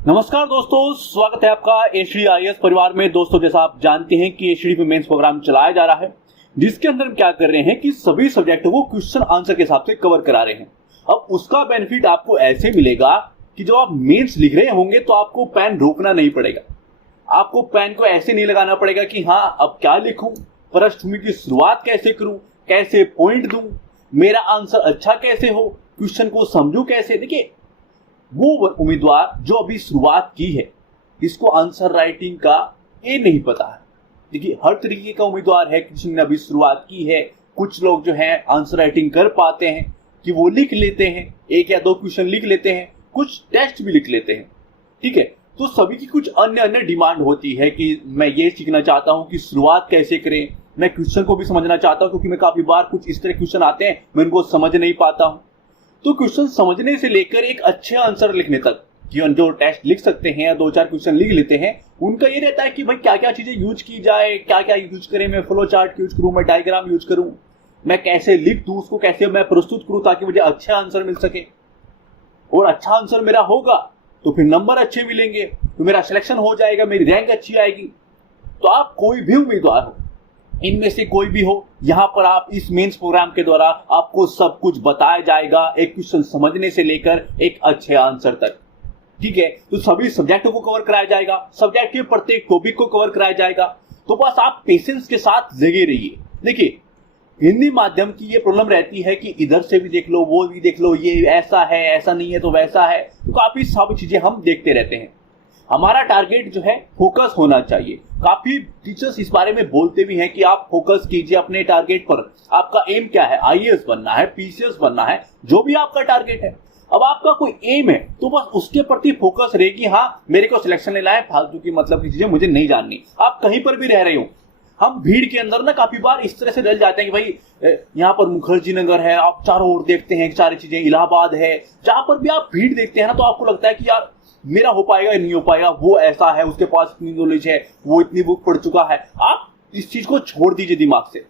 नमस्कार दोस्तों, स्वागत है आपका एचडी आईएएस परिवार में। दोस्तों, जैसा आप जानते हैं कि एचडी पे मेंस प्रोग्राम चलाया जा रहा है, जिसके अंदर हम क्या कर रहे हैं कि सभी सब्जेक्टों को क्वेश्चन आंसर के हिसाब से कवर करा रहे हैं। अब उसका बेनिफिट आपको ऐसे मिलेगा कि जब आप मेंस लिख रहे होंगे तो आपको पेन रोकना नहीं पड़ेगा। आपको पेन को ऐसे नहीं लगाना पड़ेगा कि हाँ अब क्या लिखूं, पृष्ठभूमि की शुरुआत कैसे करूं, कैसे पॉइंट दूं, मेरा आंसर अच्छा कैसे हो, क्वेश्चन को समझूं कैसे। देखिए, वो उम्मीदवार जो अभी शुरुआत की है, इसको आंसर राइटिंग का ये नहीं पता है। देखिए, हर तरीके का उम्मीदवार है, जिसने अभी शुरुआत की है। कुछ लोग जो है आंसर राइटिंग कर पाते हैं कि वो लिख लेते हैं, एक या दो क्वेश्चन लिख लेते हैं, कुछ टेस्ट भी लिख लेते हैं। ठीक है, तो सभी की कुछ अन्य अन्य डिमांड होती है कि मैं ये सीखना चाहता हूँ कि शुरुआत कैसे करें, मैं क्वेश्चन को भी समझना चाहता हूँ, क्योंकि मैं काफी बार कुछ इस तरह क्वेश्चन आते हैं मैं उनको समझ नहीं पाता हूँ। तो क्वेश्चन समझने से लेकर एक अच्छे आंसर लिखने तक, जो टेस्ट लिख सकते हैं या दो चार क्वेश्चन लिख लेते हैं, उनका ये रहता है कि भाई क्या क्या चीजें यूज की जाए, क्या क्या यूज करें, मैं फ्लो चार्ट यूज करूं, मैं डायग्राम यूज करूं, मैं कैसे लिख दूं, उसको कैसे मैं प्रस्तुत करूं ताकि मुझे अच्छा आंसर मिल सके। और अच्छा आंसर मेरा होगा तो फिर नंबर अच्छे मिलेंगे, तो मेरा सिलेक्शन हो जाएगा, मेरी रैंक अच्छी आएगी। तो आप कोई भी उम्मीदवार हो, इनमें से कोई भी हो, यहां पर आप इस मेंस प्रोग्राम के द्वारा आपको सब कुछ बताया जाएगा, एक क्वेश्चन समझने से लेकर एक अच्छे आंसर तक। ठीक है, तो सभी सब्जेक्टों को कवर कराया जाएगा, सब्जेक्ट के प्रत्येक टॉपिक को कवर कराया जाएगा। तो बस आप पेशेंस के साथ लगे रहिए। देखिए, हिंदी माध्यम की ये प्रॉब्लम रहती है कि इधर से भी देख लो, वो भी देख लो, ये ऐसा है, ऐसा नहीं है तो वैसा है, तो काफी सारी चीजें हम देखते रहते हैं। हमारा टारगेट जो है फोकस होना चाहिए। काफी टीचर्स इस बारे में बोलते भी हैं कि आप फोकस कीजिए अपने टारगेट पर। आपका एम क्या है, आईएएस बनना है, पीसीएस बनना है, जो भी आपका टारगेट है। अब आपका कोई एम है तो बस उसके प्रति फोकस रहेगी। हाँ, मेरे को सिलेक्शन लेना है, फालतू की मतलब की चीजें मुझे नहीं जाननी। आप कहीं पर भी रह रहे हो, हम भीड़ के अंदर ना काफी बार इस तरह से डल जाते हैं कि भाई यहाँ पर मुखर्जी नगर है, आप चारों ओर देखते हैं सारी चीजें, इलाहाबाद है, जहां पर भी आप भीड़ देखते हैं ना, तो आपको लगता है कि यार मेरा हो पाएगा या नहीं हो पाएगा, वो ऐसा है, उसके पास इतनी नॉलेज है, वो इतनी बुक पढ़ चुका है। आप इस चीज को छोड़ दीजिए दिमाग से।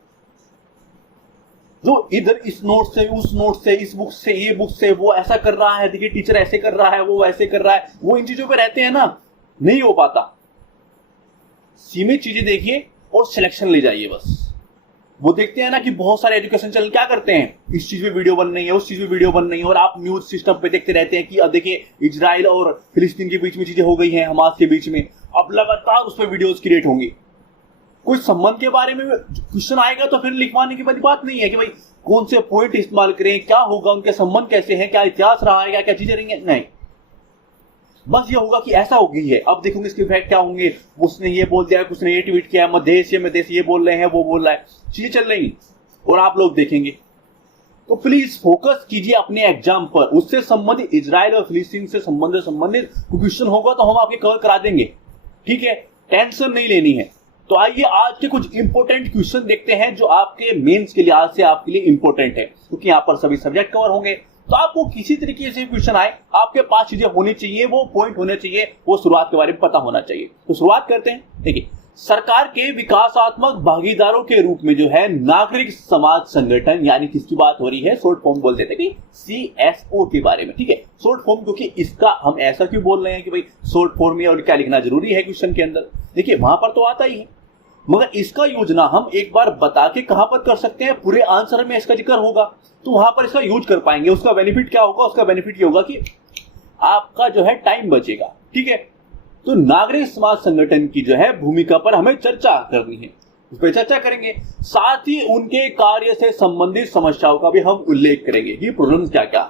जो इधर इस नोट से, उस नोट से, इस बुक से, ये बुक से, वो ऐसा कर रहा है, देखिए टीचर ऐसे कर रहा है, वो ऐसे कर रहा है, वो इन चीजों पे रहते हैं ना, नहीं हो पाता। सीमित चीजें देखिए और सिलेक्शन ले जाइए बस। वो देखते हैं ना कि बहुत सारे एजुकेशन चैनल क्या करते हैं, इस चीज पे वीडियो बन रही है, उस चीज पे वीडियो बन रही है, और आप न्यूज सिस्टम पे देखते रहते हैं कि अब देखिए इजराइल और फिलिस्तीन के बीच में चीजें हो गई हैं, हमास के बीच में, अब लगातार उस पर वीडियोस क्रिएट होंगी। कोई संबंध के बारे में क्वेश्चन आएगा तो फिर लिखवाने की बड़ी बात नहीं है कि भाई कौन से पॉइंट इस्तेमाल करें, क्या होगा, उनके संबंध कैसे हैं, क्या इतिहास रहा है, क्या चीजें रही हैं, नहीं। बस ये होगा कि ऐसा हो गई है, अब देखोगे इसके इफेक्ट क्या होंगे, उसने ये बोल दिया, उसने ये ट्वीट किया, मध्य ये बोल रहे हैं, वो बोल रहा है, चीजें चल रही और आप लोग देखेंगे। तो प्लीज फोकस कीजिए अपने एग्जाम पर। उससे संबंधित, इजराइल और फिलिस्तीन से संबंधित क्वेश्चन होगा तो हम आपके कवर करा देंगे। ठीक है, टेंशन नहीं लेनी है। तो आइए आज के कुछ इंपॉर्टेंट क्वेश्चन देखते हैं जो आपके मेंस के लिहाज से आपके लिए इंपॉर्टेंट है, क्योंकि यहाँ पर सभी सब्जेक्ट कवर होंगे। तो आपको किसी तरीके से क्वेश्चन आए, आपके पास चीजें होनी चाहिए, वो पॉइंट होने चाहिए, वो शुरुआत के बारे में पता होना चाहिए। तो शुरुआत करते हैं। देखिए, सरकार के विकासात्मक भागीदारों के रूप में जो है नागरिक समाज संगठन, यानी किसकी बात हो रही है, शॉर्ट फॉर्म बोल देते हैं कि सीएसओ के बारे में। ठीक है, शॉर्ट फॉर्म, क्योंकि इसका हम ऐसा क्यों बोल रहे हैं कि भाई शॉर्ट फॉर्म में और क्या लिखना जरूरी है क्वेश्चन के अंदर। देखिए, वहां पर तो आता ही है, मगर इसका योजना हम एक बार बता के कहां पर कर सकते हैं, पूरे आंसर में इसका जिक्र होगा, तो वहां पर इसका यूज कर पाएंगे। उसका बेनिफिट क्या होगा, उसका बेनिफिट ये होगा कि आपका जो है टाइम बचेगा। ठीक है, तो नागरिक समाज संगठन की जो है भूमिका पर हमें चर्चा करनी है, उस पर चर्चा करेंगे। साथ ही उनके कार्य से संबंधित समस्याओं का भी हम उल्लेख करेंगे, ये प्रॉब्लम्स क्या क्या।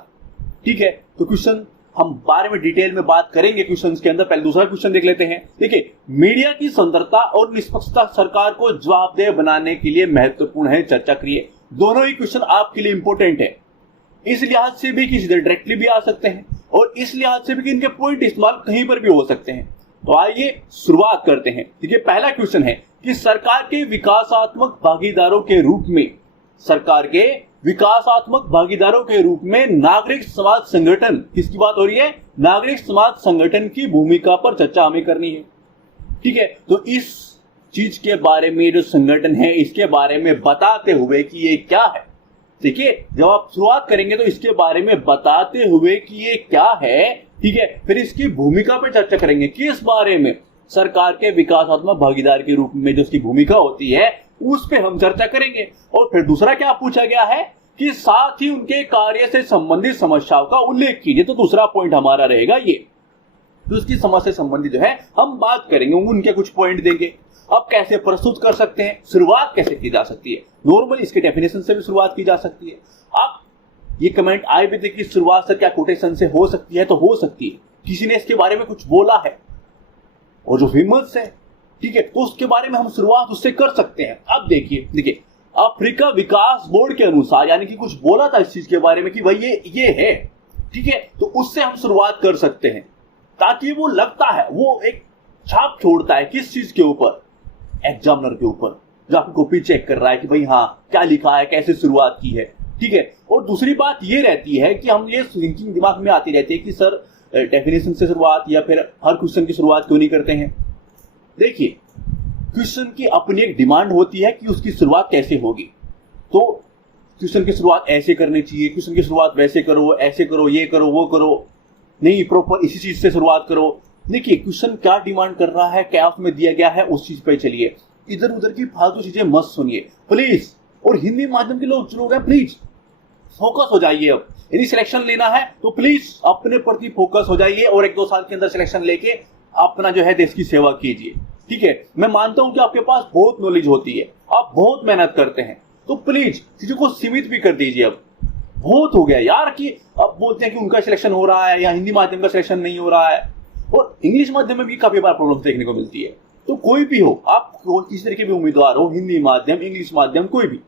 ठीक है, तो क्वेश्चन हम बारे में डिटेल में बात करेंगे क्वेश्चंस के अंदर। पहले दूसरा क्वेश्चन देख लेते हैं। देखिए, मीडिया की स्वतंत्रता और निष्पक्षता सरकार को जवाबदेह बनाने के लिए महत्वपूर्ण है, चर्चा करिए। दोनों ही क्वेश्चन आपके लिए इंपॉर्टेंट है, इस लिहाज से भी कि सीधे डायरेक्टली भी आ सकते हैं, और इस लिहाज से भी कि इनके पॉइंट इस्तेमाल कहीं पर भी हो सकते हैं। तो आइए शुरुआत करते हैं। देखिए, पहला क्वेश्चन है कि सरकार के विकासात्मक भागीदारों के रूप में, सरकार के विकासात्मक भागीदारों के रूप में नागरिक समाज संगठन, किसकी बात हो रही है, नागरिक समाज संगठन की भूमिका पर चर्चा हमें करनी है। ठीक है, तो इस चीज के बारे में, जो संगठन है, इसके बारे में बताते हुए कि ये क्या है, देखिए जब आप शुरुआत करेंगे तो इसके बारे में बताते हुए कि ये क्या है, ठीक है, फिर इसकी भूमिका पे चर्चा करेंगे कि इस बारे में सरकार के विकासात्मक भागीदार के रूप में जो उसकी भूमिका होती है उस पे हम चर्चा करेंगे। और फिर दूसरा क्या पूछा गया है कि साथ ही उनके कार्य से संबंधित समस्याओं का उल्लेख कीजिए। तो दूसरा पॉइंट हमारा रहेगा ये, तो उसकी समस्या से संबंधित जो है हम बात करेंगे, उनके कुछ पॉइंट देंगे। अब कैसे प्रस्तुत कर सकते हैं, शुरुआत कैसे की जा सकती है, नॉर्मल इसके डेफिनेशन से भी शुरुआत की जा सकती है। अब ये कमेंट आए भी थे कि शुरुआत सर क्या कोटेशन से हो सकती है, तो हो सकती है, किसी ने इसके बारे में कुछ बोला है और जो फेमस है, ठीक है, तो उसके बारे में हम शुरुआत उससे कर सकते हैं। अब देखिए अफ्रीका विकास बोर्ड के अनुसार, यानी कि कुछ बोला था इस चीज के बारे में कि भाई ये है, ठीक है, तो उससे हम शुरुआत कर सकते हैं ताकि वो लगता है, वो एक छाप छोड़ता है किस चीज के ऊपर, एग्जामिनर के ऊपर, जो आपकी कॉपी चेक कर रहा है कि भाई हाँ क्या लिखा है, कैसे शुरुआत की है, ठीक है। और दूसरी बात ये रहती है कि हम ये थिंकिंग दिमाग में आती रहती है कि सर डेफिनेशन से शुरुआत या फिर हर क्वेश्चन की शुरुआत क्यों नहीं करते हैं। देखिए क्वेश्चन की अपनी एक डिमांड होती है कि उसकी शुरुआत कैसे होगी, तो क्वेश्चन की शुरुआत ऐसे करनी चाहिए, क्वेश्चन की शुरुआत वैसे करो, ऐसे करो, ये करो, वो करो, नहीं प्रॉपर इसी चीज से शुरुआत करो। देखिए क्वेश्चन क्या डिमांड कर रहा है, क्या उसमें दिया गया है, उस चीज पे चलिए, इधर उधर की फालतू चीजें मत सुनिए प्लीज। और हिंदी माध्यम के लोग हैं प्लीज फोकस हो जाइए। अब यदि सिलेक्शन लेना है तो प्लीज अपने प्रति फोकस हो जाइए और 1-2 साल के अंदर सिलेक्शन लेके अपना जो है देश की सेवा कीजिए, ठीक है। मैं मानता हूं कि आपके पास बहुत नॉलेज होती है, आप बहुत मेहनत करते हैं, तो प्लीज चीजों को सीमित भी कर दीजिए। अब बहुत हो गया यार कि अब बोलते हैं कि उनका सिलेक्शन हो रहा है या हिंदी माध्यम का सिलेक्शन नहीं हो रहा है, और इंग्लिश माध्यम में भी काफी बार प्रॉब्लम देखने को मिलती है। तो कोई भी हो, आप किसी तरीके भी उम्मीदवार हो, हिंदी माध्यम, इंग्लिश माध्यम, कोई भी,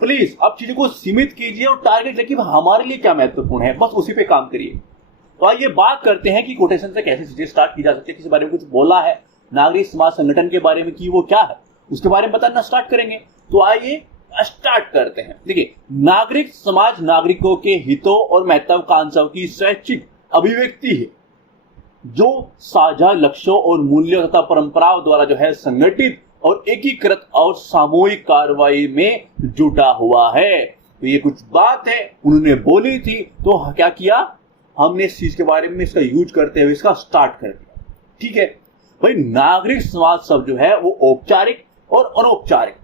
प्लीज आप चीजों को सीमित कीजिए और टारगेट रखिए हमारे लिए क्या महत्वपूर्ण है, बस उसी पे काम करिए। तो आइए बात करते हैं कि कोटेशन से कैसे चीजें स्टार्ट की जा सकती है। किसी बारे में कुछ बोला है, नागरिक समाज संगठन के बारे में कि वो क्या है, उसके बारे में बताना स्टार्ट करेंगे। तो आइए स्टार्ट करते हैं। देखिए नागरिक समाज नागरिकों के हितों और महत्वाकांक्षाओं की स्वैच्छिक अभिव्यक्ति है जो साझा लक्ष्यों और मूल्यों तथा परंपराओं द्वारा जो है संगठित और एकीकृत और सामूहिक कार्रवाई में जुटा हुआ है। तो ये कुछ बात है उन्होंने बोली थी, तो क्या किया हमने इस चीज के बारे में इसका यूज करते हुए इसका स्टार्ट कर दिया, ठीक है भाई। नागरिक समाज शब्द जो है वो औपचारिक और अनौपचारिक,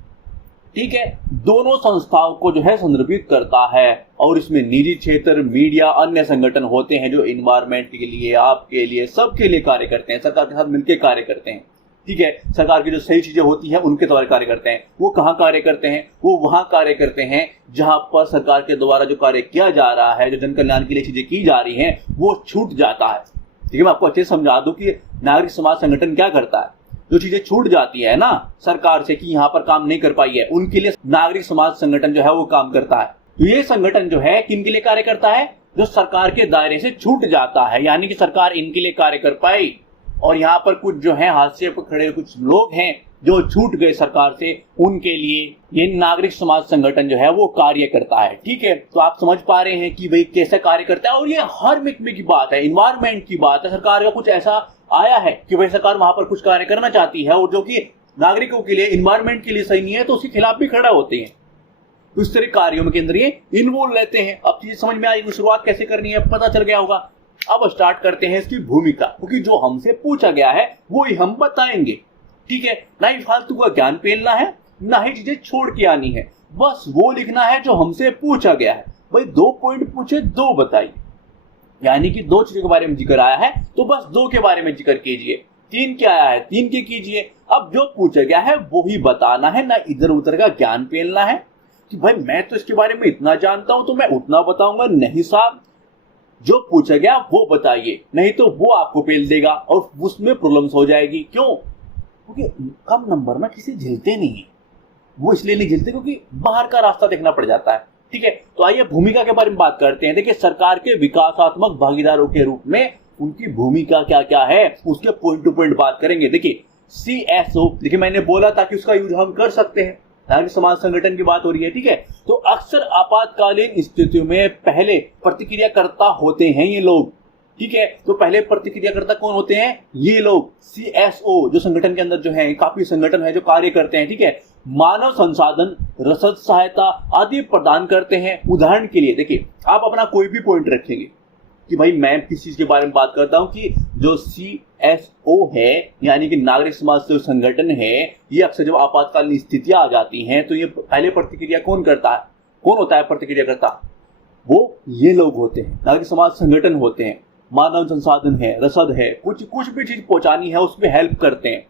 ठीक है, दोनों संस्थाओं को जो है संदर्भित करता है। और इसमें निजी क्षेत्र, मीडिया, अन्य संगठन होते हैं जो इन्वायरमेंट के लिए, आपके लिए, सबके लिए कार्य करते हैं, सरकार के साथ मिलकर कार्य करते हैं, ठीक है। सरकार की जो सही चीजें होती हैं उनके द्वारा कार्य करते हैं। वो कहाँ कार्य करते हैं, वो वहां कार्य करते हैं जहां पर सरकार के द्वारा जो कार्य किया जा रहा है, जो जन कल्याण के लिए चीजें की जा रही हैं, वो छूट जाता है, ठीक है। मैं आपको अच्छे से समझा दूं कि नागरिक समाज संगठन क्या करता है। जो चीजें छूट जाती है ना सरकार से कि यहाँ पर काम नहीं कर पाई है, उनके लिए नागरिक समाज संगठन जो है वो काम करता है। तो ये संगठन जो है किन के लिए कार्य करता है, जो सरकार के दायरे से छूट जाता है, यानी कि सरकार इनके लिए कार्य कर पाई और यहाँ पर कुछ जो है हाशिए पर खड़े कुछ लोग हैं जो छूट गए सरकार से, उनके लिए ये नागरिक समाज संगठन जो है वो कार्य करता है, ठीक है। तो आप समझ पा रहे हैं कि भाई कैसे कार्य करता है। और ये हर महकमे की बात है, इन्वायरमेंट की बात है, सरकार का कुछ ऐसा आया है कि भाई सरकार वहां पर कुछ कार्य करना चाहती है और जो कि नागरिकों के लिए, इन्वायरमेंट के लिए सही नहीं है, तो उसके खिलाफ भी खड़ा होते हैं। तो इस तरह कार्यों में के अंदर ये इन्वॉल्व रहते हैं। अब चीज समझ में आई, शुरुआत कैसे करनी है पता चल गया होगा। अब स्टार्ट करते हैं इसकी भूमिका, क्योंकि जो हमसे पूछा गया है वो ही हम बताएंगे, ठीक है। ना ही फालतू का ज्ञान पेलना है, ना ही चीजें छोड़ के आनी है, बस वो लिखना है जो हमसे पूछा गया है। भाई 2 पॉइंट पूछे, 2 बताइए, यानी कि 2 चीजों के बारे में जिक्र आया है तो बस 2 के बारे में जिक्र कीजिए। 3 क्या आया है, 3 के कीजिए। अब जो पूछा गया है वो ही बताना है, ना इधर उधर का ज्ञान पेलना है कि भाई मैं तो इसके बारे में इतना जानता हूं तो मैं उतना बताऊंगा। नहीं साहब, जो पूछा गया वो बताइए, नहीं तो वो आपको पेल देगा और उसमें प्रॉब्लम्स हो जाएगी। क्यों? क्योंकि कम नंबर में किसी झेलते नहीं है, वो इसलिए नहीं झेलते क्योंकि बाहर का रास्ता देखना पड़ जाता है, ठीक है। तो आइए भूमिका के बारे में बात करते हैं। देखिए सरकार के विकासात्मक भागीदारों के रूप में उनकी भूमिका क्या क्या है, उसके पॉइंट टू पॉइंट बात करेंगे। देखिए CSO, देखिए मैंने बोला था कि उसका यूज हम कर सकते हैं, नागरिक समाज संगठन की बात हो रही है, ठीक है। तो अक्सर आपातकालीन स्थितियों में पहले प्रतिक्रियाकर्ता होते हैं ये लोग, ठीक है। तो पहले प्रतिक्रियाकर्ता कौन होते हैं, ये लोग CSO, जो संगठन के अंदर जो है, काफी संगठन है जो कार्य करते हैं, ठीक है। मानव संसाधन, रसद सहायता आदि प्रदान करते हैं। उदाहरण के लिए देखिए, आप अपना कोई भी पॉइंट रखेंगे कि भाई मैं किस चीज के बारे में बात करता हूं कि जो CSO है यानी कि नागरिक समाज सेवा संगठन है, ये अक्सर जब आपातकालीन स्थितियां आ जाती हैं तो ये पहले प्रतिक्रिया कौन करता है, कौन होता है प्रतिक्रिया करता? वो ये लोग होते हैं, नागरिक समाज संगठन होते हैं। मानव संसाधन है, रसद है, कुछ भी चीज पहुंचानी है उसमें हेल्प करते हैं।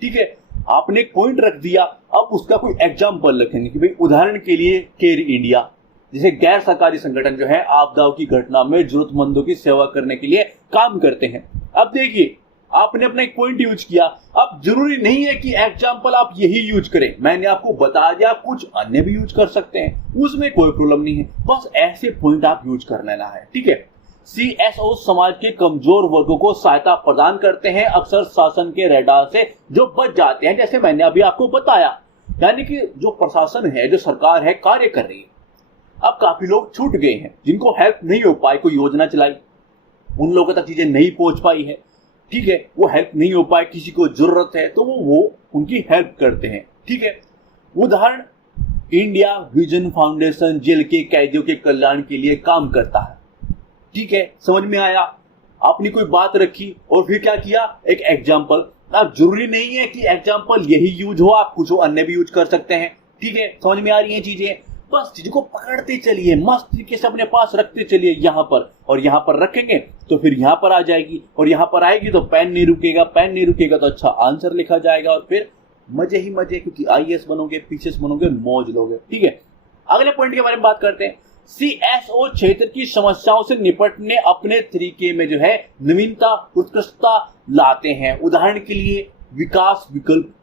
ठीक है, आपने एक पॉइंट रख दिया, अब उसका कोई एग्जाम्पल रखेंगे कि भाई उदाहरण के लिए केयर इंडिया जैसे गैर सरकारी संगठन जो है आपदाओं की घटना में जरूरतमंदों की सेवा करने के लिए काम करते हैं। अब देखिए, आपने अपना एक पॉइंट यूज किया, अब जरूरी नहीं है कि एग्जाम्पल आप यही यूज करें, मैंने आपको बता दिया कुछ अन्य भी यूज कर सकते हैं, उसमें कोई प्रॉब्लम नहीं है, बस ऐसे पॉइंट आप यूज कर लेना है। ठीक है, CSO समाज के कमजोर वर्गों को सहायता प्रदान करते हैं, अक्सर शासन के रडार से जो बच जाते हैं, जैसे मैंने अभी आपको बताया। यानी कि जो प्रशासन है, जो सरकार है, कार्य कर रही है। अब काफी लोग छूट गए हैं जिनको हेल्प नहीं हो पाई, कोई योजना चलाई, उन लोगों तक चीजें नहीं पहुंच पाई है। ठीक है, वो हेल्प नहीं हो पाए, किसी को जरूरत है तो वो उनकी हेल्प करते हैं। ठीक है, उदाहरण इंडिया विजन फाउंडेशन जेल के कैदियों के कल्याण के लिए काम करता है। ठीक है, समझ में आया? आपने कोई बात रखी और फिर क्या किया, एक एग्जाम्पल। अब जरूरी नहीं है कि एग्जाम्पल यही यूज हो, आप कुछ अन्य भी यूज कर सकते हैं। ठीक है, समझ में आ रही है चीजें? बस चीजों को पकड़ते चलिए, मस्त तरीके से अपने पास रखते चलिए यहाँ पर, और यहाँ पर रखेंगे तो फिर यहाँ पर आ जाएगी, और यहाँ पर आएगी तो पेन नहीं रुकेगा, पेन नहीं रुकेगा तो अच्छा आंसर लिखा जाएगा, और फिर मजे ही मजे, क्योंकि IAS बनोगे, PCS बनोगे, मौज लोगे। ठीक है, अगले पॉइंट के बारे में बात करते हैं। CSO क्षेत्र की समस्याओं से निपटने अपने तरीके में जो है नवीनता, उत्कृष्टता लाते हैं। उदाहरण के लिए विकास विकल्प,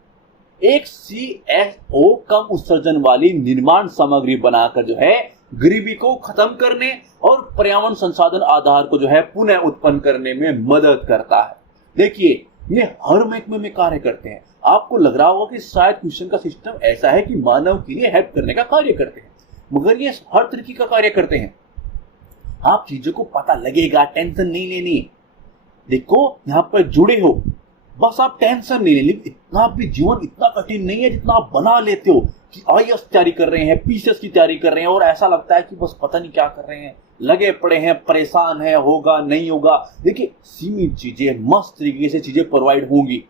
एक CSO कम उत्सर्जन वाली निर्माण सामग्री बनाकर जो है गरीबी को खत्म करने और पर्यावरण संसाधन आधार को जो है पुनः उत्पन्न करने में मदद करता है। देखिए, ये हर महकमे में कार्य करते हैं। आपको लग रहा होगा कि शायद क्वेश्चन का सिस्टम ऐसा है कि मानव के लिए हेल्प करने का कार्य करते हैं, मगर ये हर तरीके का कार्य करते हैं। आप चीजों को पता लगेगा, टेंशन नहीं लेनी। देखो, यहाँ पर जुड़े हो, बस आप टेंशन नहीं लेनी। इतना भी जीवन इतना कठिन नहीं है जितना आप बना लेते हो कि IAS तैयारी कर रहे हैं, PCS की तैयारी कर रहे हैं, और ऐसा लगता है कि बस पता नहीं क्या कर रहे हैं, लगे पड़े हैं, परेशान है, होगा नहीं होगा। देखिए, सीमित चीजें, मस्त तरीके से चीजें प्रोवाइड होंगी,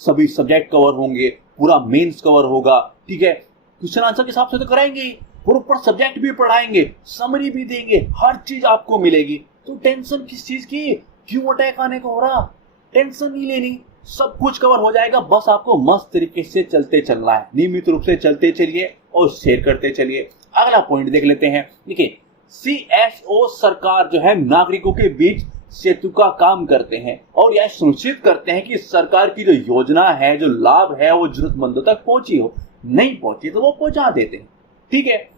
सभी सब्जेक्ट कवर होंगे, पूरा मेंस कवर होगा। ठीक है, क्वेश्चन आंसर के हिसाब से तो कराएंगे, प्रॉपर सब्जेक्ट भी पढ़ाएंगे, समरी भी देंगे, हर चीज आपको मिलेगी। तो टेंशन किस चीज की, क्यों अटैक आने को हो रहा, टेंशन नहीं लेनी, सब कुछ कवर हो जाएगा। बस आपको मस्त तरीके से चलते चलना है, नियमित रूप से चलते चलिए और शेयर करते चलिए। अगला पॉइंट देख लेते हैं। देखिए, CSO सरकार जो है नागरिकों के बीच सेतु का काम करते हैं और यह सुनिश्चित करते हैं कि सरकार की जो योजना है, जो लाभ है, वो जरूरतमंदों तक पहुंची हो। नहीं पहुंची तो वो पहुंचा देते हैं। ठीक है,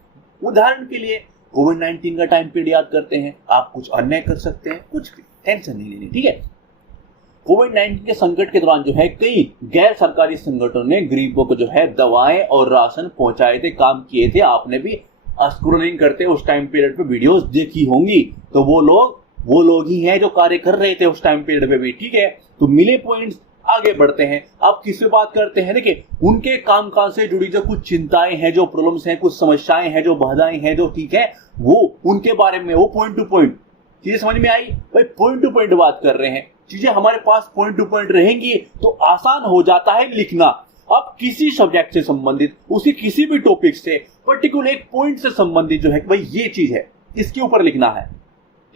उदाहरण के लिए कोविड-19 का टाइम पीरियड याद करते हैं, आप कुछ अन्य कर सकते हैं, कुछ भी टेंशन नहीं लेनी। ठीक है, कोविड-19 के संकट के दौरान जो है कई गैर सरकारी संगठनों ने गरीबों को जो है दवाएं और राशन पहुंचाए थे, काम किए थे। आपने भी स्क्रोलिंग करते उस टाइम पीरियड पे वीडियोस देखी होंगी, तो वो लोग ही हैं जो कार्य कर रहे थे उस टाइम पीरियड पे भी। ठीक है, तो मिले पॉइंट्स, आगे बढ़ते हैं। आप किससे बात करते हैं? देखिए, उनके कामकाज से जुड़ी जो कुछ चिंताएं हैं, जो प्रॉब्लम्स हैं, कुछ समस्याएं हैं, जो बाधाएं हैं, जो ठीक है, वो उनके बारे में, वो पॉइंट टू पॉइंट चीजें समझ में आई। भाई पॉइंट टू पॉइंट बात कर रहे हैं, चीजें हमारे पास पॉइंट टू पॉइंट रहेंगी तो आसान हो जाता है लिखना। अब किसी सब्जेक्ट से संबंधित, उसी किसी भी टॉपिक से पर्टिकुलर एक पॉइंट से संबंधित जो है भाई ये चीज है, इसके ऊपर लिखना है।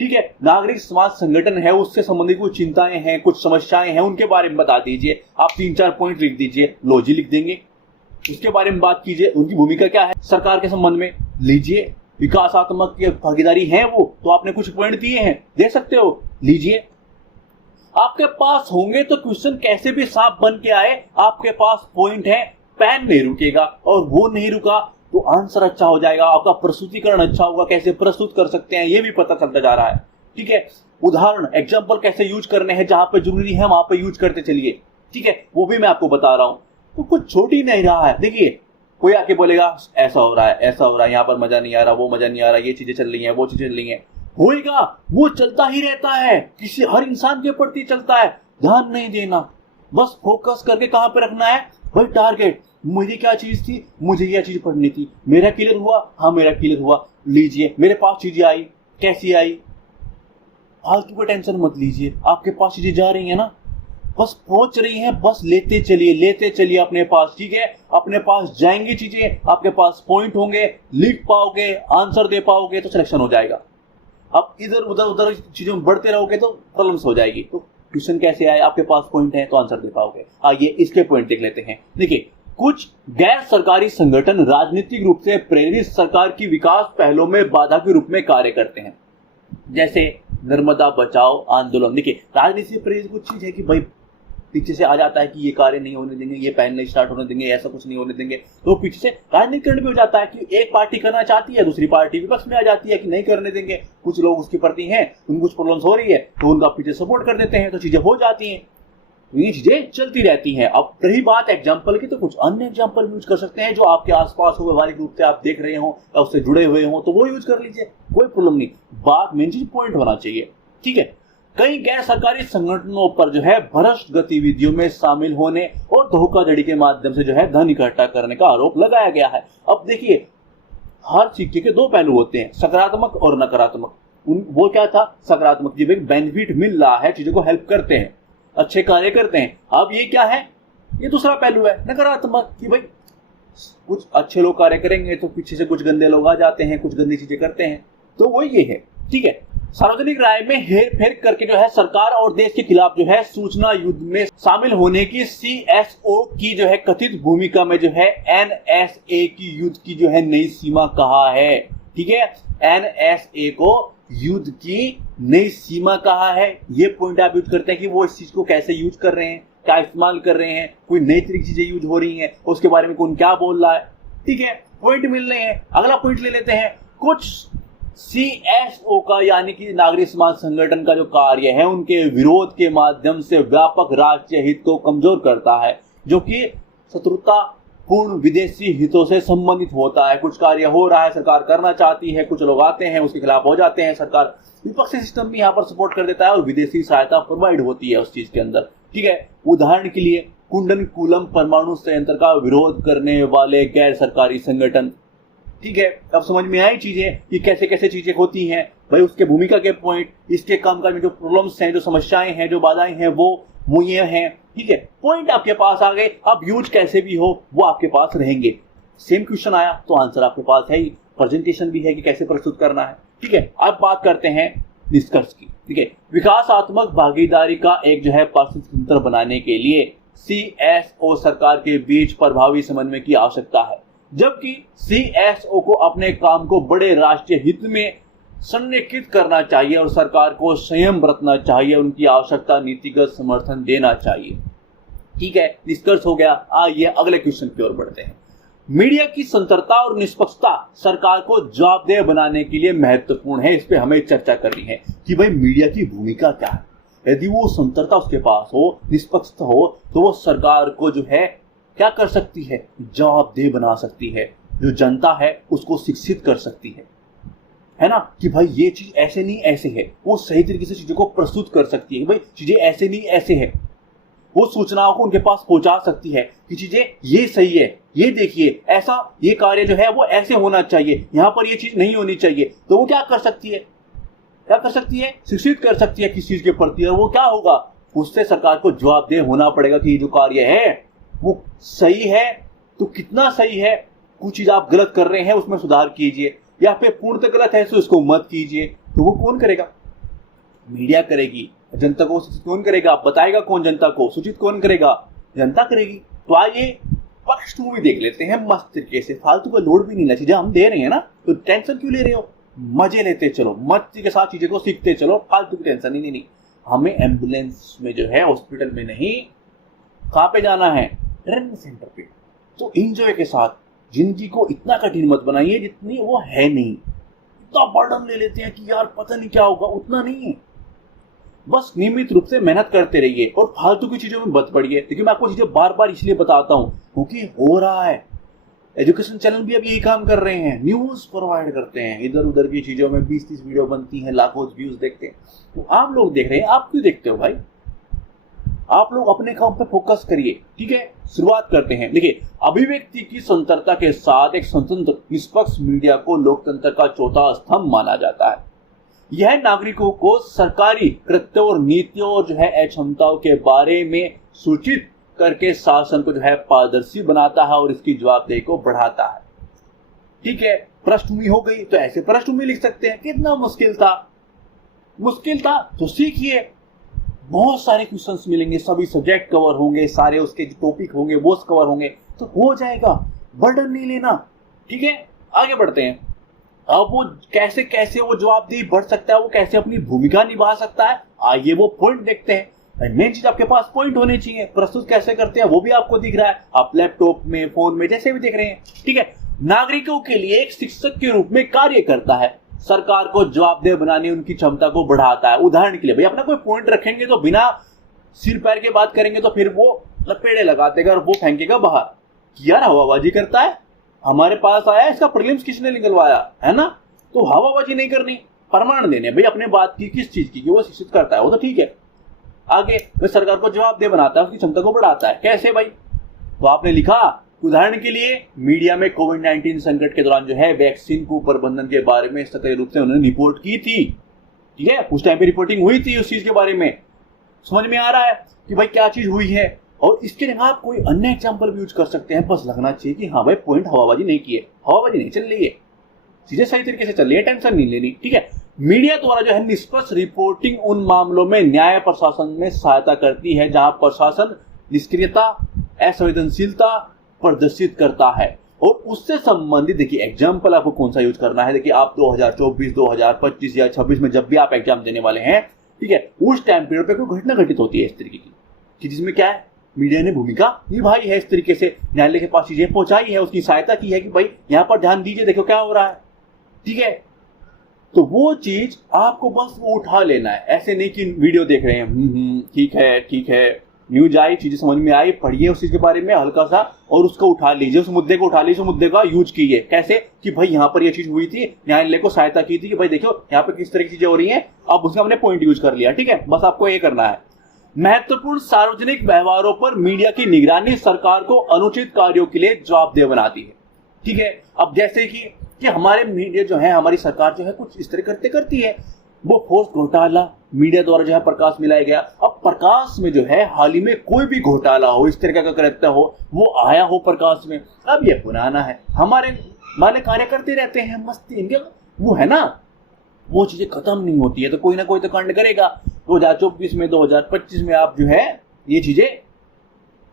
ठीक है, नागरिक समाज संगठन है, उससे संबंधित कुछ चिंताएं हैं, कुछ समस्याएं हैं, उनके बारे में बता दीजिए। आप 3-4 पॉइंट लिख दीजिए, लॉजी लिख देंगे, उसके बारे में बात कीजिए, उनकी भूमिका क्या है सरकार के संबंध में लीजिए। विकासात्मक भागीदारी है वो, तो आपने कुछ पॉइंट दिए हैं, दे सकते हो, लीजिए। आपके पास होंगे तो क्वेश्चन कैसे भी साफ बन के आए, आपके पास पॉइंट है, पेन नहीं रुकेगा, और वो नहीं रुका तो आंसर अच्छा हो जाएगा, आपका प्रस्तुतिकरण अच्छा होगा, कैसे प्रस्तुत कर सकते हैं ये भी पता चलता जा रहा है। ठीक है, उदाहरण, एग्जाम्पल कैसे यूज करने हैं, जहां पे जरूरी है वहां पे यूज करते चलिए। ठीक है, वो भी मैं आपको बता रहा हूं, तो कुछ छोड़ ही नहीं रहा है। देखिए, कोई आके बोलेगा ऐसा हो रहा है, ऐसा हो रहा है, यहाँ पर मजा नहीं आ रहा, वो मजा नहीं आ रहा, ये चीजें चल रही है, वो चीजें चल रही है, होएगा, वो चलता ही रहता है, किसी हर इंसान के प्रति चलता है। ध्यान नहीं देना, बस फोकस करके कहां पे रखना है भाई, टारगेट। मुझे क्या चीज थी, मुझे यह चीज पढ़नी थी, मेरा क्लियर हुआ, हाँ मेरा क्लियर हुआ, लीजिए मेरे पास चीजें आई, कैसी आई, फालतू का टेंशन मत लीजिए, आपके पास चीजें जा रही है ना, बस पहुंच रही हैं, बस लेते चलिए अपने पास, ठीक है, अपने पास जाएंगी चीजें, आपके पास पॉइंट होंगे, लिख पाओगे, आंसर दे पाओगे तो सिलेक्शन हो जाएगा। अब इधर उधर चीजों में बढ़ते रहोगे तो प्रॉब्लम्स हो जाएगी। तो ट्यूशन कैसे आए, आपके पास पॉइंट है तो आंसर दे पाओगे। आइए इसके पॉइंट देख लेते हैं। देखिए, कुछ गैर सरकारी संगठन राजनीतिक रूप से प्रेरित सरकार की विकास पहलों में बाधा के रूप में कार्य करते हैं, जैसे नर्मदा बचाओ आंदोलन। देखिए, राजनीति से प्रेरित कुछ चीज है कि भाई पीछे से आ जाता है कि ये कार्य नहीं होने देंगे, ये पहल नहीं स्टार्ट होने देंगे, ऐसा कुछ नहीं होने देंगे, तो पीछे से राजनीतिकरण भी हो जाता है कि एक पार्टी करना चाहती है, दूसरी पार्टी विपक्ष में आ जाती है कि नहीं करने देंगे, कुछ लोग उसके प्रति हैं, उनको कुछ प्रॉब्लम्स हो रही है तो उनका पीछे सपोर्ट कर देते हैं, तो चीजें हो जाती हैं, ये चीजें चलती रहती हैं। अब रही बात एग्जाम्पल की, तो कुछ अन्य एग्जाम्पल यूज कर सकते हैं जो आपके आसपास हो, व्यवहारिक रूप से आप देख रहे हो या उससे जुड़े हुए हो, तो वो यूज कर लीजिए, कोई प्रॉब्लम नहीं। बात मेन चीज पॉइंट होना चाहिए, ठीक है। कई गैर सरकारी संगठनों पर जो है भ्रष्ट गतिविधियों में शामिल होने और धोखाधड़ी के माध्यम से जो है धन इकट्ठा करने का आरोप लगाया गया है। अब देखिए, हर सिक्के के दो पहलू होते हैं, सकारात्मक और नकारात्मक। वो क्या था, सकारात्मक, जब एक बेनिफिट मिल रहा है, चीजों को हेल्प करते हैं, अच्छे कार्य करते हैं। अब ये क्या है, ये दूसरा पहलू है नकारात्मक, कि भाई कुछ अच्छे लोग कार्य करेंगे तो पीछे से कुछ गंदे लोग आ जाते हैं, कुछ गंदी चीजें करते हैं, तो वो ये है, ठीक है। सार्वजनिक राय में हेर फेर करके जो है सरकार और देश के खिलाफ जो है सूचना युद्ध में शामिल होने की CSO की जो है कथित भूमिका में जो है NSA की युद्ध की जो है नई सीमा कहा है, ठीक है। NSA को युद्ध की नई सीमा कहा है, ये पॉइंट आप यूज करते हैं कि वो इस चीज को कैसे यूज कर रहे हैं, क्या इस्तेमाल कर रहे हैं, कोई नई तरीके की चीजें यूज हो रही हैं, उसके बारे में कौन क्या बोल रहा है, ठीक है, पॉइंट मिल रहे हैं। अगला पॉइंट ले लेते हैं, कुछ CSO का यानी कि नागरिक समाज संगठन का जो कार्य है, उनके विरोध के माध्यम से व्यापक राष्ट्रीय हित को कमजोर करता है, जो कि शत्रुता पूर्ण विदेशी हितों से संबंधित होता है। कुछ कार्य हो रहा है, सरकार करना चाहती है, कुछ लोग आते हैं उसके खिलाफ हो जाते हैं, सरकार विपक्षी सिस्टम भी यहाँ पर सपोर्ट कर देता है और विदेशी सहायता प्रोवाइड होती है उस चीज के अंदर, ठीक है। उदाहरण के लिए कुंडनकुलम परमाणु संयंत्र का विरोध करने वाले गैर सरकारी संगठन, ठीक है। अब समझ में आई चीजें कि कैसे कैसे चीजें होती हैं भाई, उसके भूमिका के पॉइंट, इसके कामकाज में जो प्रॉब्लम्स हैं, जो समस्याएं हैं, जो बाधाएं हैं, वो ये हैं, ठीक है। पॉइंट आपके पास आ गए, अब यूज कैसे भी हो वो आपके पास रहेंगे। सेम क्वेश्चन आया तो आंसर आपके पास है ही, प्रेजेंटेशन भी है कि कैसे प्रस्तुत करना है, ठीक है। अब बात करते हैं निष्कर्ष की, ठीक है। विकासात्मक भागीदारी का एक जो है पारिस्थितिक तंत्र बनाने के लिए CSO सरकार के बीच प्रभावी समन्वय की आवश्यकता है, जबकि CSO को अपने काम को बड़े राष्ट्रीय हित में संरेखित करना चाहिए और सरकार को संयम बरतना चाहिए, उनकी आवश्यकता नीतिगत समर्थन देना चाहिए, ठीक है। निष्कर्ष हो गया। आइए अगले क्वेश्चन की ओर बढ़ते हैं। मीडिया की स्वतंत्रता और निष्पक्षता सरकार को जवाबदेह बनाने के लिए महत्वपूर्ण है। इस पे हमें चर्चा करनी है कि भाई मीडिया की भूमिका क्या है। यदि वो स्वतंत्रता उसके पास हो, निष्पक्षता हो, तो वो सरकार को जो है क्या कर सकती है, जवाबदेह बना सकती है, जो जनता है उसको शिक्षित कर सकती है ना, कि भाई ये चीज ऐसे नहीं ऐसे है। वो सही तरीके से चीजों को प्रस्तुत कर सकती है, भाई चीजें ऐसे नहीं ऐसे है। वो सूचनाओं को उनके पास पहुंचा सकती है कि चीजें ये सही है, ये देखिए ऐसा, ये कार्य जो है वो ऐसे होना चाहिए, यहाँ पर ये चीज नहीं होनी चाहिए। तो वो क्या कर सकती है, क्या कर सकती है, शिक्षित कर सकती है किस चीज के प्रति। और वो क्या होगा, उससे सरकार को जवाबदेह होना पड़ेगा कि ये जो कार्य है वो सही है तो कितना सही है, कुछ चीज आप गलत कर रहे हैं उसमें सुधार कीजिए, या फिर पूर्णतः गलत है तो उसको मत कीजिए। तो वो कौन करेगा, मीडिया करेगी। जनता को सूचित कौन करेगा, बताएगा कौन, जनता को सूचित कौन करेगा, जनता करेगी। तो आइए फर्स्ट मूवी देख लेते हैं मस्त तरीके से, फालतू का लोड भी नहीं, चीजें हम दे रहे हैं ना, तो टेंशन क्यों ले रहे हो, मजे लेते चलो, मस्ती के साथ चीजें को सीखते चलो, फालतू की टेंशन ही नहीं। हमें एम्बुलेंस में जो है, हॉस्पिटल में नहीं, कहाँ पे जाना है, ट्रेनिंग सेंटर पे। तो एंजॉय के साथ जिंदगी को इतना कठिन मत बनाइए जितनी वो है नहीं। इतना बर्डन ले लेते हैं कि यार पता नहीं क्या होगा, उतना नहीं है। बस नियमित रूप से मेहनत करते रहिए और फालतू की चीजों में मत पड़िए। देखिए मैं आपको चीजें बार बार इसलिए बताता हूँ क्योंकि हो रहा है, एजुकेशन चैनल भी अब यही काम कर रहे हैं, न्यूज प्रोवाइड करते हैं, इधर उधर की चीजों में 20-30 वीडियो बनती हैं, लाखों व्यूज देखते हैं। तो आप लोग देख रहे हैं, आप क्यों देखते हो भाई, आप लोग अपने काम पे फोकस करिए। ठीक है, शुरुआत करते हैं। देखिए, अभिव्यक्ति की स्वतंत्रता के साथ एक स्वतंत्र निष्पक्ष मीडिया को लोकतंत्र का चौथा स्तंभ माना जाता है। यह नागरिकों को सरकारी कृत्यों और नीतियों और जो है अक्षमताओं के बारे में सूचित करके शासन को जो है पारदर्शी बनाता है और इसकी जवाबदेही को बढ़ाता है। ठीक है, पृष्ठभूमि हो गई तो ऐसे पृष्ठभूमि लिख सकते हैं। कितना मुश्किल था, मुश्किल था तो सीखिए। बहुत सारे क्वेश्चंस मिलेंगे, सभी सब्जेक्ट कवर होंगे, सारे उसके जो टॉपिक होंगे वो कवर होंगे, तो हो जाएगा, बर्डन नहीं लेना। ठीक है, आगे बढ़ते हैं। अब वो कैसे कैसे वो जवाबदेही बढ़ सकता है, वो कैसे अपनी भूमिका निभा सकता है, आइए वो पॉइंट देखते हैं। मेन चीज आपके पास पॉइंट होने चाहिए। प्रस्तुत कैसे करते हैं वो भी आपको दिख रहा है, आप लैपटॉप में, फोन में, जैसे भी देख रहे हैं। ठीक है, नागरिकों के लिए एक शिक्षक के रूप में कार्य करता है, सरकार को जवाबदेह बनाने उनकी क्षमता को बढ़ाता है। उदाहरण के लिए भाई अपना कोई पॉइंट रखेंगे तो बिना सिर पैर के बात करेंगे तो फिर वो लपेड़े लगा देगा और वो फेंकेगा बाहर कि यार हवाबाजी करता है, हमारे पास आया, इसका प्रीलिम्स किसने निकलवाया है ना। तो हवाबाजी नहीं करनी, प्रमाण देने भाई अपने बात की, किस चीज की, कि वो शिक्षित करता है, वो तो ठीक है। आगे वह सरकार को जवाबदेह बनाता है, उसकी क्षमता को बढ़ाता है। कैसे भाई, तो आपने लिखा उदाहरण के लिए मीडिया में कोविड-19 संकट के दौरान जो है वैक्सीन को प्रबंधन के बारे में सक्रिय रूप से उन्होंने रिपोर्ट की थी। ठीक है, उस टाइम पे रिपोर्टिंग हुई थी उस चीज के बारे में। समझ में आ रहा है कि भाई क्या चीज हुई है। और इसके लिए आप कोई अन्य एग्जाम्पल भी यूज कर सकते हैं, बस लगना चाहिए कि हाँ भाई पॉइंट हवाबाजी नहीं की है, हवाबाजी नहीं चल रही है, चीजें सही तरीके से चल रही है, टेंशन नहीं लेनी। ठीक है, मीडिया द्वारा जो है निष्पक्ष रिपोर्टिंग उन मामलों में न्याय प्रशासन में सहायता करती है जहां प्रशासन निष्क्रियता, असंवेदनशीलता प्रदर्शित करता है। और उससे संबंधित देखिए एग्जाम्पल आपको कौन सा यूज करना है। देखिए आप 2024, 2025 या 26 में जब भी आप एग्जाम देने वाले हैं, ठीक है, उस टाइम पीरियड पे कोई घटना घटित होती है इस तरीके की कि जिसमें क्या है, मीडिया ने भूमिका निभाई है, इस तरीके से न्यायालय के पास चीजें पहुंचाई है, उसकी सहायता की है कि भाई यहाँ पर ध्यान दीजिए, देखो क्या हो रहा है। ठीक है, तो वो चीज आपको बस उठा लेना है, ऐसे नहीं कि वीडियो देख रहे हैं, ठीक है ठीक है, न्यूज आई, चीजें समझ में आई, पढ़िए उस चीज के बारे में हल्का सा और उसको उठा लीजिए, उस मुद्दे को उठा लीजिए, उस मुद्दे का यूज कीजिए। कैसे कि भाई यहाँ पर ये चीज हुई थी, न्यायालय को सहायता की थी कि भाई देखो यहाँ पर किस तरह की चीजें हो रही हैं, अब उसका हमने पॉइंट यूज कर लिया। ठीक है, बस आपको ये करना है। महत्वपूर्ण सार्वजनिक व्यवहारों पर मीडिया की निगरानी सरकार को अनुचित कार्यों के लिए जवाबदेह बनाती है। ठीक है, अब जैसे कि हमारे मीडिया जो है, हमारी सरकार जो है कुछ इस तरह करती है, वो फोर्स घोटाला मीडिया द्वारा जो है प्रकाश में लाया गया। अब प्रकाश में जो है हाल ही में कोई भी घोटाला हो, इस तरह का कृत्य हो, वो आया हो प्रकाश में, अब ये पुराना है, हमारे वाले कार्य करते रहते हैं, मस्ती इनके वो है ना, वो चीजें खत्म नहीं होती है, तो कोई ना कोई तो कांड करेगा। 2024 में, 2025 में आप जो है ये चीजें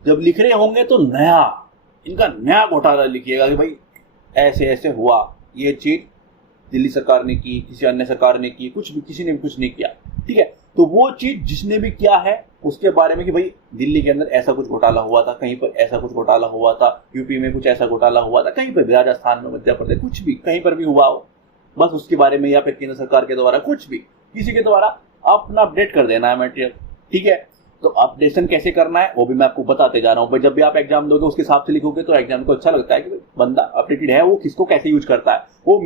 जब लिख रहे होंगे तो नया, इनका नया घोटाला लिखिएगा कि भाई ऐसे ऐसे हुआ, ये चीज दिल्ली सरकार ने की, किसी अन्य सरकार ने की, कुछ भी, किसी ने भी कुछ नहीं किया। ठीक है, तो वो चीज जिसने भी किया है उसके बारे में कि भाई दिल्ली के अंदर ऐसा कुछ घोटाला हुआ था, कहीं पर ऐसा कुछ घोटाला हुआ था, यूपी में कुछ ऐसा घोटाला हुआ था, कहीं पर भी, राजस्थान में, मध्य प्रदेश, कुछ भी कहीं पर भी हुआ हो, बस उसके बारे में, या फिर केंद्र सरकार के द्वारा कुछ भी, किसी के द्वारा अपना अपडेट कर देना है मटेरियल। ठीक है, तो अपडेशन कैसे करना है वो भी मैं आपको बताते जा रहा हूँ। जब भी आप एग्जाम दोगे उसके हिसाब से लिखोगे तो एग्जाम को अच्छा लगता है कि बंदा अपडेटेड है, वो किसको कैसे यूज करता है। वो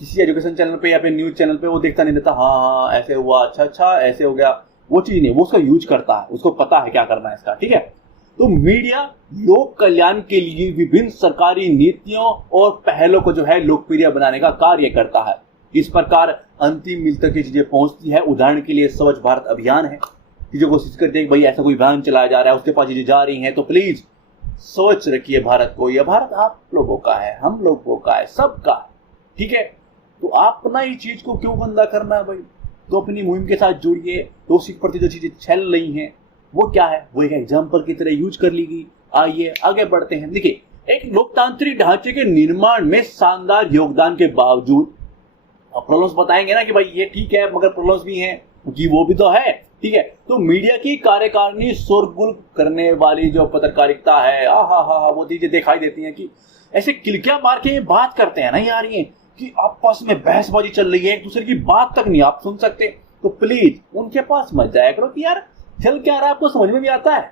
किसी एजुकेशन चैनल पे या फिर न्यूज चैनल पे वो देखता नहीं रहता, हाँ ऐसे हुआ, अच्छा ऐसे हो गया, वो चीज नहीं, वो उसका यूज करता है, उसको पता है क्या करना है इसका। ठीक है, तो मीडिया लोक कल्याण के लिए विभिन्न सरकारी नीतियों और पहलों को जो है लोकप्रिय बनाने का कार्य करता है। इस प्रकार अंतिम मिल तक ये चीजें पहुंचती है। उदाहरण के लिए स्वच्छ भारत अभियान है, कि जो कोशिश करते हैं कि भाई ऐसा कोई अभियान चलाया जा रहा है, उसके पास चीजें जा रही हैं, तो प्लीज स्वच्छ रखिए भारत को, यह भारत आप लोगों का है, हम लोगों का है, सबका है। ठीक है, तो अपना ही चीज को क्यों गंदा करना है भाई, तो अपनी मुहिम के साथ जुड़िए। तो उसके प्रति जो चीजें चल रही हैं वो क्या है, वो एक एग्जाम्पल की तरह यूज कर लीजिए। आइए आगे बढ़ते हैं। देखिए, एक लोकतांत्रिक ढांचे के निर्माण में शानदार योगदान के बावजूद, प्रॉब्लम्स बताएंगे ना कि भाई ये ठीक है मगर प्रॉब्लम्स भी हैं, क्योंकि वो भी तो है। ठीक है, तो मीडिया की कार्यकारिणी शोरगुल करने वाली जो पत्रकारिता है, वो चीजें दिखाई देती हैं कि ऐसे किलकियां मार के बात करते हैं ना यार, ये कि आपस में बहसबाजी चल रही है, एक दूसरे की बात तक नहीं आप सुन सकते। तो प्लीज उनके पास मत जाया करो कि यार चल क्या रहा है, आपको समझ में भी आता है,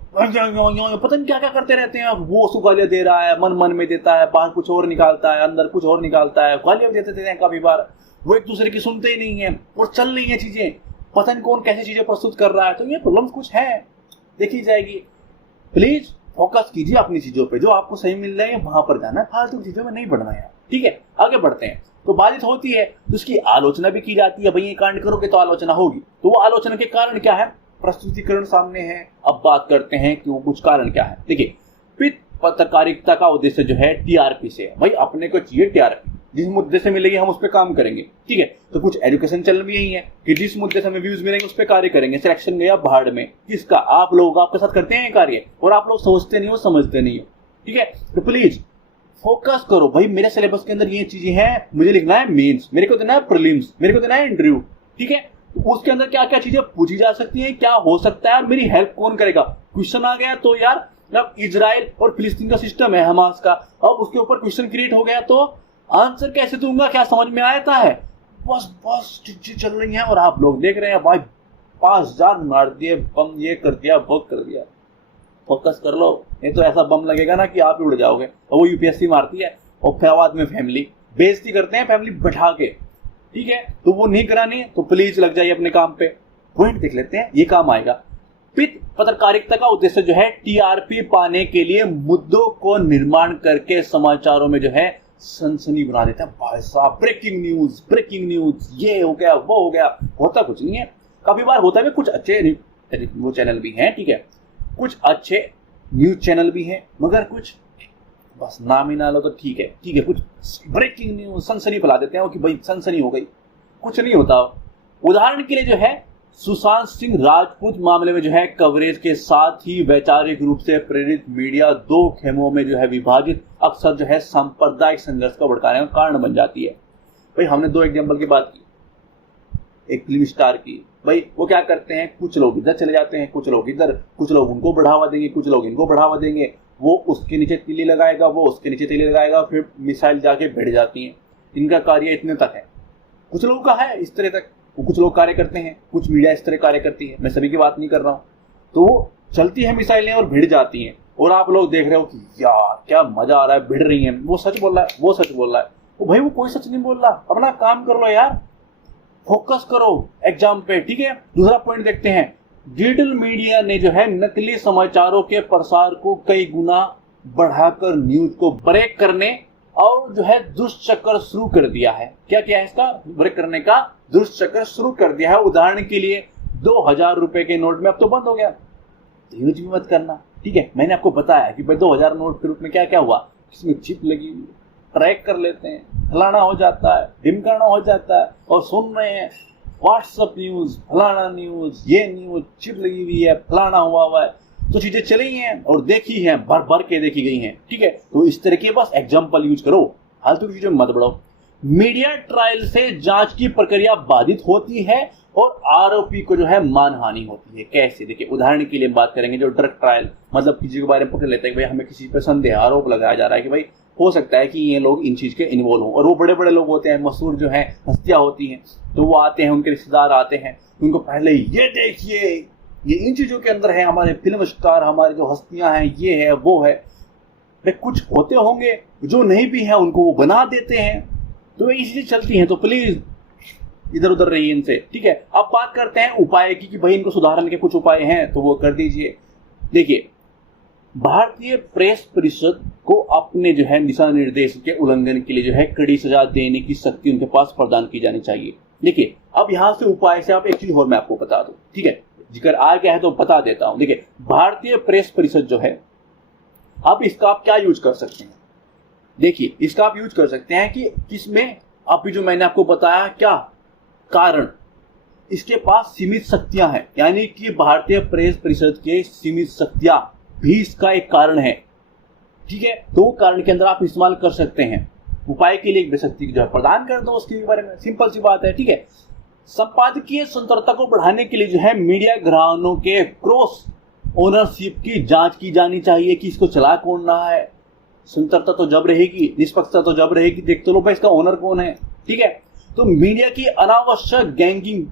पता नहीं क्या क्या करते रहते हैं। वो उसको गालियां दे रहा है, मन में देता है, बाहर कुछ और निकालता है, अंदर कुछ और निकालता है, गालियां देते हैं काफी बार, वो एक दूसरे की सुनते ही नहीं है और चल रही है चीजें, पता नहीं कौन कैसी चीजें प्रस्तुत कर रहा है। तो ये प्रॉब्लम्स कुछ है, देखी जाएगी। प्लीज फोकस कीजिए अपनी चीजों पे, जो आपको सही मिल रहा है वहां पर जाना है, फालतू चीजों में नहीं बढ़ना है। ठीक है, आगे बढ़ते हैं। तो बाधित होती है तो उसकी आलोचना भी की जाती है, भाई ये कांड करोगे तो आलोचना होगी। तो वो आलोचना के कारण क्या है, प्रस्तुतिकरण सामने है। अब बात करते हैं कि वो कुछ कारण क्या है। देखिए, पत्रकारिता का उद्देश्य जो है टीआरपी से, भाई अपने को चाहिए टीआरपी, जिस मुद्दे से मिलेगी हम उस पर काम करेंगे। ठीक है, तो कुछ एजुकेशन चैनल भी यही है कि जिस मुद्दे से हमें व्यूज मिलेंगे उस पर कार्य करेंगे। सिलेक्शन गया भाड़ में, किसका, आप लोग आपके साथ करते हैं कार्य, और आप लोग सोचते नहीं हो, समझते नहीं हो। ठीक है, तो प्लीज फोकस करो, भाई मेरे सिलेबस के अंदर ये चीजें हैं, मुझे लिखना है मेंस, मेरे को देना है प्रीलिम्स, मेरे को देना है इंटरव्यू। ठीक है, तो उसके अंदर क्या क्या चीजें पूछी जा सकती हैं, क्या हो सकता है और मेरी हेल्प कौन करेगा। क्वेश्चन आ गया तो यार, अब इजराइल और फिलिस्तीन का सिस्टम है हमास का, अब उसके ऊपर क्वेश्चन क्रिएट हो गया तो आंसर कैसे दूंगा, क्या समझ में आता है। बस चीजें चल रही हैं और आप लोग देख रहे हैं, भाई 5000 मार दिए बम, ये कर दिया वो कर दिया। फोकस कर लो, नहीं तो ऐसा बम लगेगा ना कि आप ही उड़ जाओगे। और वो यूपीएससी मारती है और फैवाद में फैमिली बेइज्जती करते हैं, फैमिली बैठा के। ठीक है, तो वो नहीं करानी तो प्लीज लग जाइए अपने काम पे। पॉइंट देख लेते हैं, ये काम आएगा। पत्रकारिता का उद्देश्य जो है टीआरपी पाने के लिए मुद्दों को निर्माण करके समाचारों में जो है सनसनी बना देते हैं। भाई साहब, ब्रेकिंग न्यूज, ये हो गया वो हो गया, होता कुछ नहीं है। काफी बार होता है, कुछ अच्छे वो चैनल भी हैं, ठीक है, कुछ अच्छे न्यूज चैनल भी हैं, मगर कुछ बस नाम ही ना लो तो ठीक है, कुछ ब्रेकिंग न्यूज सनसनी फैला देते हैं कि भाई सनसनी हो गई, कुछ नहीं होता। उदाहरण के लिए जो है सुशांत सिंह राजपूत मामले में जो है कवरेज के साथ ही वैचारिक रूप से प्रेरित मीडिया दो खेमों में जो है विभाजित अक्सर जो है सांप्रदायिक संघर्ष को भड़काने का कारण बन जाती है। भाई हमने 2 एग्जाम्पल की बात की, एक फिल्म स्टार की। भाई वो क्या करते हैं, कुछ लोग इधर चले जाते हैं, कुछ लोग इधर, कुछ लोग उनको बढ़ावा देंगे, कुछ लोग इनको बढ़ावा देंगे। वो उसके नीचे तीली लगाएगा, वो उसके नीचे तीली लगाएगा, फिर मिसाइल जाके भिड़ जाती हैं। इनका कार्य इतने तक है। कुछ लोगों का है इस तरह तक, कुछ लोग कार्य करते हैं, कुछ मीडिया इस तरह कार्य करती है, मैं सभी की बात नहीं कर रहा हूँ। तो चलती है मिसाइलें और भिड़ जाती हैं, और आप लोग देख रहे हो कि यार क्या मजा आ रहा है, भिड़ रही हैं, वो सच बोल रहा है, वो सच बोल रहा है। तो भाई वो कोई सच नहीं बोल रहा, अपना काम कर लो यार, फोकस करो एग्जाम पे। ठीक है, दूसरा पॉइंट देखते हैं। डिजिटल मीडिया ने जो है नकली समाचारों के प्रसार को कई गुना बढ़ाकर न्यूज को ब्रेक करने और जो है दुष्चक्र शुरू कर दिया है। क्या किया है, इसका ब्रेक करने का दुष्चक्र शुरू कर दिया है। उदाहरण के लिए 2000 रुपए के नोट में अब तो बंद हो गया, तो यूज भी मत करना। ठीक है, मैंने आपको बताया कि भाई 2000 नोट के रूप में क्या क्या हुआ, इसमें चिप लगी हुई, ट्रैक कर लेते हैं, फलाना हो जाता है, ढिमकाना हो जाता है, और सुन रहे हैं व्हाट्सएप न्यूज, फलाना न्यूज, ये न्यूज, चिप लगी हुई है, फलाना हुआ है। तो चीजें चली हैं और देखी हैं, भर भर के देखी गई हैं। ठीक है, तो इस तरह के बस एग्जाम्पल यूज करो, फालतू की चीजों में मत बढ़ो। मीडिया ट्रायल से जांच की प्रक्रिया बाधित होती है और आरोपी को जो है मानहानि होती है। कैसे, देखिए उदाहरण के लिए बात करेंगे, जो ड्रग ट्रायल, मतलब किसी के बारे में पकड़ लेते हैं कि भाई हमें किसी पर संदेह, आरोप लगाया जा रहा है कि भाई हो सकता है कि ये लोग इन चीज के इन्वॉल्व हों, और वो बड़े बड़े लोग होते हैं, मशहूर जो हैं, हस्तियां होती हैं, तो वो आते हैं, उनके रिश्तेदार आते हैं, उनको पहले ये देखिए ये इन चीजों के अंदर है, हमारे फिल्म स्टार, हमारे जो हस्तियां हैं, ये है वो है। वे कुछ होते होंगे जो नहीं भी है, उनको वो बना देते हैं, तो ये चीजें चलती हैं। तो प्लीज इधर उधर रहिए इनसे। ठीक है, अब बात करते हैं उपाय की कि भाई इनको सुधारने के कुछ उपाय हैं, तो वो कर दीजिए। देखिए, भारतीय प्रेस परिषद को अपने जो है दिशा निर्देश के उल्लंघन के लिए जो है कड़ी सजा देने की शक्ति उनके पास प्रदान की जानी चाहिए। देखिए, अब यहां से उपाय से आप एक चीज और मैं आपको बता दूं, ठीक है, जिक्र आ गया है तो बता देता हूं। देखिए, भारतीय प्रेस परिषद जो है, अब इसका आप क्या यूज कर सकते हैं। देखिए, इसका आप यूज कर सकते हैं कि किसमें, अभी जो मैंने आपको बताया, क्या कारण, इसके पास सीमित शक्तियां हैं, यानी कि भारतीय प्रेस परिषद के सीमित शक्तियां भी इसका एक कारण है। ठीक है, तो कारण के अंदर आप इस्तेमाल कर सकते हैं। उपाय के लिए एक शक्ति जो है प्रदान कर दो, उसके बारे में सिंपल सी बात है। ठीक है, संपादकीय स्वतंत्रता को बढ़ाने के लिए जो है मीडिया घरानों के क्रॉस ओनरशिप की जांच की जानी चाहिए कि इसको चला कौन रहा है। स्वतंत्रता तो जब रहेगी, निष्पक्षता तो जब रहेगी, देख तो लो भाई इसका ओनर कौन है। ठीक है, तो मीडिया की अनावश्यक गैंगिंग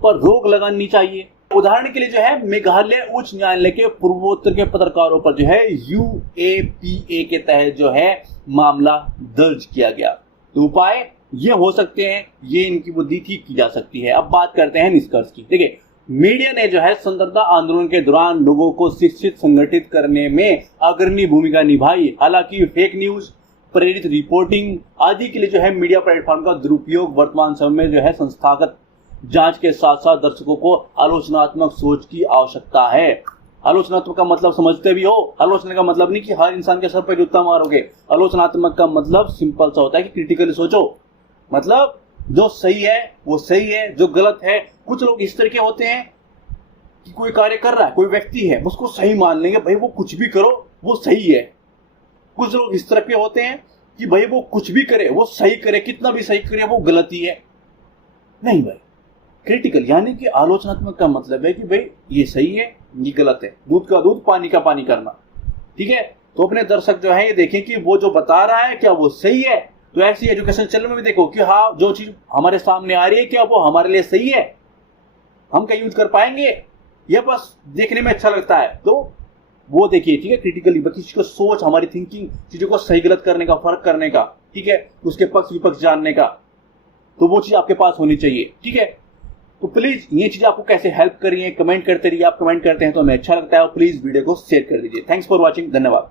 पर रोक लगानी चाहिए। उदाहरण के लिए जो है मेघालय उच्च न्यायालय के पूर्वोत्तर के पत्रकारों पर जो है UAPA के तहत जो है मामला दर्ज किया गया। तो उपाय ये हो सकते हैं, ये इनकी बुद्धि ठीक की जा सकती है। अब बात करते हैं निष्कर्ष की। देखिए, मीडिया ने जो है स्वतंत्रता आंदोलन के दौरान लोगों को शिक्षित संगठित करने में अग्रणी भूमिका निभाई। हालांकि फेक न्यूज, प्रेरित रिपोर्टिंग आदि के लिए जो है मीडिया प्लेटफॉर्म का दुरुपयोग वर्तमान समय में जो है संस्थागत जांच के साथ साथ दर्शकों को आलोचनात्मक सोच की आवश्यकता है। आलोचनात्मक का मतलब समझते भी हो, आलोचना का मतलब नहीं कि हर इंसान के सर पे जूता मारोगे। आलोचनात्मक का मतलब सिंपल सा होता है कि क्रिटिकली सोचो, मतलब जो सही है वो सही है, जो गलत है। कुछ लोग इस तरह के होते हैं कि कोई कार्य कर रहा है, कोई व्यक्ति है, उसको सही मान लेंगे, भाई वो कुछ भी करो वो सही है। कुछ लोग इस तरह के होते हैं कि भाई वो कुछ भी करे वो सही करे, कितना भी सही करे वो गलत ही है। नहीं भाई, क्रिटिकल यानी कि आलोचनात्मक का मतलब है कि भाई ये सही है ये गलत है, दूध का दूध पानी का पानी करना। ठीक है, तो अपने दर्शक जो है ये देखें कि वो जो बता रहा है क्या वो सही है। तो ऐसी एजुकेशन चैनल में भी देखो कि हाँ जो चीज हमारे सामने आ रही है क्या वो हमारे लिए सही है, हम क्या यूज कर पाएंगे, या बस देखने में अच्छा लगता है। तो वो देखिए, ठीक है, क्रिटिकली किसी को सोच, हमारी थिंकिंग, चीजों को सही गलत करने का, फर्क करने का, ठीक है, उसके पक्ष विपक्ष जानने का, तो वो चीज आपके पास होनी चाहिए। ठीक है, तो प्लीज ये चीज आपको कैसे हेल्प कर रही है कमेंट करते रहिए। आप कमेंट करते हैं तो हमें अच्छा लगता है, और प्लीज वीडियो को शेयर कर दीजिए। थैंक्स फॉर वॉचिंग, धन्यवाद।